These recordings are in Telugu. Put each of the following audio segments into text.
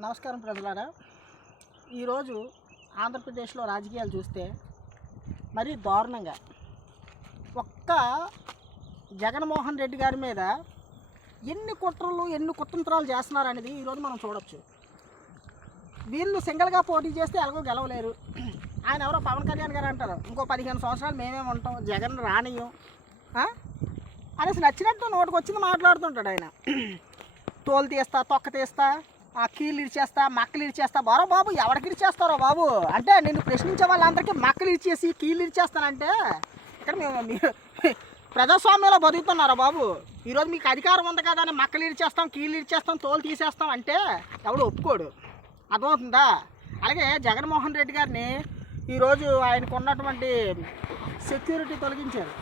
నమస్కారం ప్రజలారా. ఈరోజు ఆంధ్రప్రదేశ్లో రాజకీయాలు చూస్తే మరీ దారుణంగా ఒక్క జగన్మోహన్ రెడ్డి గారి మీద ఎన్ని కుట్రలు ఎన్ని కుతంత్రాలు చేస్తున్నారనేది ఈరోజు మనం చూడొచ్చు. వీళ్ళు సింగిల్గా పోటీ చేస్తే ఎలాగో గెలవలేరు. ఆయన ఎవరో పవన్ కళ్యాణ్ గారు అంటారు, ఇంకో 15 సంవత్సరాలు మేమే ఉంటాం, జగన్ రానియం అనేసి నచ్చినట్టు నోటికి వచ్చింది మాట్లాడుతుంటాడు. ఆయన తోలు తీస్తా, తొక్క తీస్తా, కీళ్ళు ఇరిచేస్తా, మక్కలు ఇరిచేస్తా. బారో బాబు, ఎవరికి ఇరిచేస్తారో బాబు? అంటే నిన్ను ప్రశ్నించే వాళ్ళందరికీ మక్కలు ఇరిచేసి కీళ్ళు ఇరిచేస్తానంటే ఇక్కడ మీరు ప్రజాస్వామ్యంలో బతుకుతున్నారా బాబు? ఈరోజు మీకు అధికారం ఉంది కదా అని మక్కలు ఇరిచేస్తాం, కీళ్ళు ఇరిచేస్తాం, తోలు తీసేస్తాం అంటే ఎవడు ఒప్పుకోడు. అర్థమవుతుందా? అలాగే జగన్మోహన్ రెడ్డి గారిని ఈరోజు ఆయనకు ఉన్నటువంటి సెక్యూరిటీ తొలగించారు.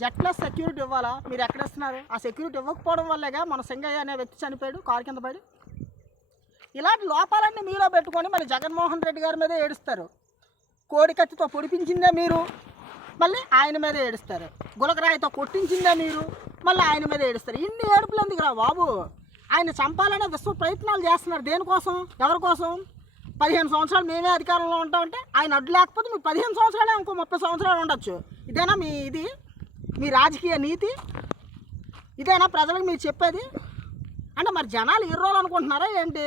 జెడ్+ సెక్యూరిటీ ఇవ్వాలా? మీరు ఎక్కడ ఇస్తున్నారు? ఆ సెక్యూరిటీ ఇవ్వకపోవడం వల్లేగా మన సింగయ్య అనే వ్యక్తి చనిపోయాడు కారు కింద పడి. ఇలాంటి లోపాలన్నీ మీలో పెట్టుకొని మళ్ళీ జగన్మోహన్ రెడ్డి గారి మీదే ఏడుస్తారు. కోడి కత్తితో పొడిపించిందే మీరు, మళ్ళీ ఆయన మీద ఏడుస్తారు. గులకరాయితో కొట్టించిందే మీరు, మళ్ళీ ఆయన మీద ఏడుస్తారు. ఇన్ని ఏడుపులు ఎందుకురా బాబు? ఆయన చంపాలనే విశ్వ ప్రయత్నాలు చేస్తున్నారు. దేనికోసం? ఎవరి కోసం? 15 సంవత్సరాలు మేమే అధికారంలో ఉంటామంటే ఆయన అడ్డు లేకపోతే మీకు 15 సంవత్సరాలే, ఇంకో 30 సంవత్సరాలు ఉండొచ్చు. ఇదేనా మీ రాజకీయ నీతి? ఇదేనా ప్రజలకు మీరు చెప్పేది? అంటే మరి జనాలు ఎర్రోలు అనుకుంటున్నారా ఏంటి?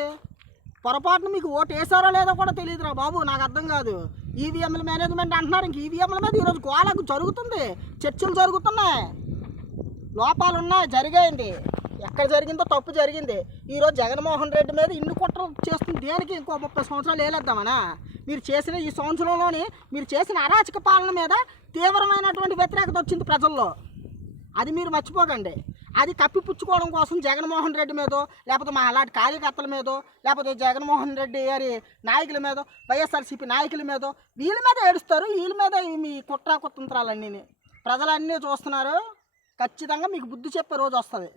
పొరపాటున మీకు ఓటు వేసారో లేదో కూడా తెలియదురా బాబు, నాకు అర్థం కాదు. ఈవీఎంల మేనేజ్మెంట్ అంటున్నారు. ఇంక ఈవీఎంల మీద ఈరోజు గోలకు జరుగుతుంది, చర్చలు జరుగుతున్నాయి, లోపాలు ఉన్నాయి, జరిగాయండి. ఎక్కడ జరిగిందో తప్పు జరిగింది. ఈరోజు జగన్మోహన్ రెడ్డి మీద ఇన్ని కుట్రలు చేస్తుంది దేనికి? ఇంకో 30 సంవత్సరాలు వేలేద్దామనా? మీరు చేసిన ఈ సంవత్సరంలోని మీరు చేసిన అరాచక పాలన మీద తీవ్రమైనటువంటి వ్యతిరేకత వచ్చింది ప్రజల్లో. అది మీరు మర్చిపోకండి. అది కప్పిపుచ్చుకోవడం కోసం జగన్మోహన్ రెడ్డి మీదో, లేకపోతే మా అలాంటి కార్యకర్తల మీదో, లేకపోతే జగన్మోహన్ రెడ్డి గారి నాయకుల మీదో, వైఎస్ఆర్సీపీ నాయకుల మీదో, వీళ్ళ మీద ఏడుస్తారు. వీళ్ళ మీద మీ కుట్ర కుతంత్రాలన్నీ ప్రజలన్నీ చూస్తున్నారు. ఖచ్చితంగా మీకు బుద్ధి చెప్పే రోజు వస్తుంది.